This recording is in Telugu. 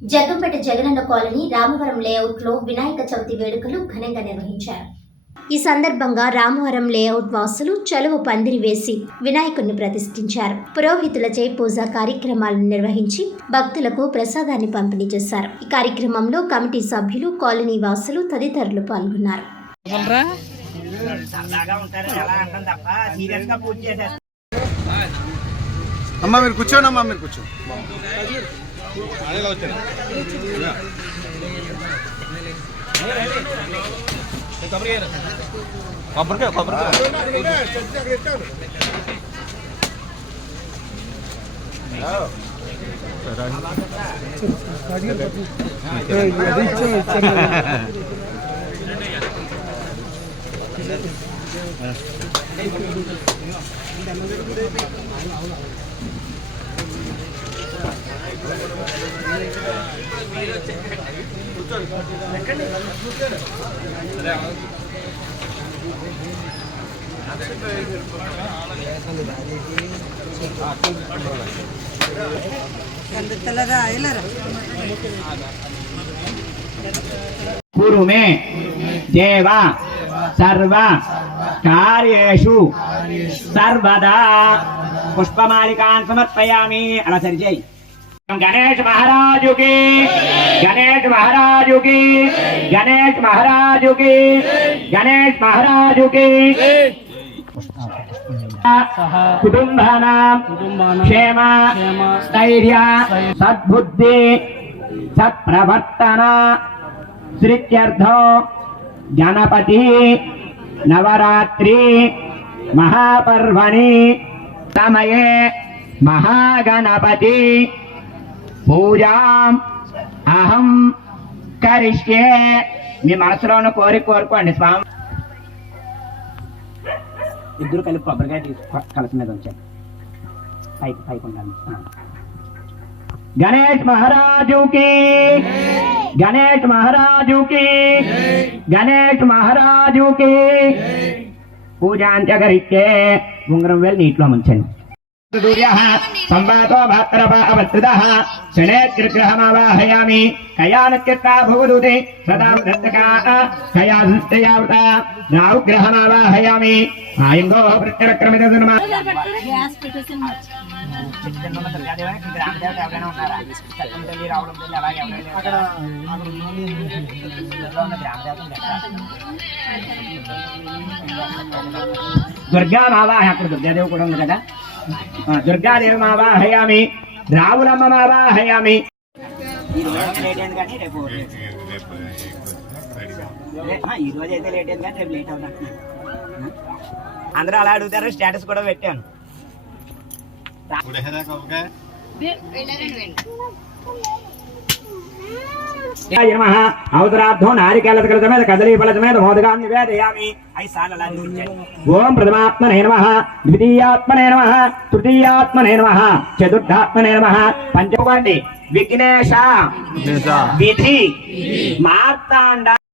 జగ్గంపేట జగనన్న కాలనీ రామవరం లేఅవుట్లో వినాయక చవితి వేడుకలు ఘనంగా నిర్వహించారు. ఈ సందర్భంగా రామవరం లేఅవుట్ వాసులు చలువ పందిరి వేసి వినాయకుడిని ప్రతిష్ఠించారు. పురోహితులచే పూజా కార్యక్రమాలను నిర్వహించి భక్తులకు ప్రసాదాన్ని పంపిణీ చేశారు. ఈ కార్యక్రమంలో కమిటీ సభ్యులు కాలనీ వాసులు తదితరులు పాల్గొన్నారు. సరదాగా ఉంటారు ఎలా అంటాం తప్ప సీరియస్గా పూజ చేసేస్తారు అమ్మా మీరు కూర్చోండి అమ్మా మీరు కూర్చో కొబ్బరికాయ కొబ్బరికాయ गुरु में देवा सर्व सर्वदा पुष्पमालिकान् समर्पयामि अलसर्जयि गणेश महाराज की। गणेश महाराज की। गणेश महाराज की। गणेश महाराज की। कुटुंबानां क्षेम, स्थैर्य, सद्बुद्धि, सत्प्रवर्तना, श्रीत्यर्थो, गणपति, नवरात्रि, महापर्वणि समये महागणपति। పూజాం. అహం. కరిష్యే. మీ మనసులో ఉన్న కోరిక కోరుకోండి స్వామి. ఇద్దరు కలిపి కొబ్బరికాయ తీసుకో కలసి మీద ఉంచాను పైకి పైకి ఉండాలి. గణేష్ మహారాజు కి గణేష్ మహారాజు కి గణేష్ మహారాజు కి పూజ అంత్యకరిస్తే ఉంగరం వేలు నీటిలో ముంచండి. సంవాతో భాత్రపావత్రిదః శనేత్రిగ్రహమావాహయామి కయానత్యత్తా భూదూతే సదా దత్తకా కయా దృష్టయావత నావుగ్రహమావాహయామి ఆయంగో ప్రత్యరక్రమిత ధర్మ దుర్గా మావాహ అక్కడ దుర్గాదేవి కూడా ఉంది కదా? దుర్గాదేవి మావాహయామి రావులమ్మ మావాహయామి ఈ రోజు లేట్ అయింది కానీ రేపు ఈ రోజు అయితే లేట్ అయింది కానీ రేపు లేట్ అవుతుంది అందరూ అలా అడుగుతారు స్టేటస్ కూడా పెట్టాను. నమః. అవతరార్థో నారికేల కృతమేద కదలీ ఫలతమేద మోదగాన్ని నివేదయామి ఓం ప్రథమాత్మనే నమ. ద్వితీయాత్మనే నమ. తృతీయాత్మనే నమ. చతుర్థాత్మనే నమ. విఘ్నేశ విధి. మార్తాండ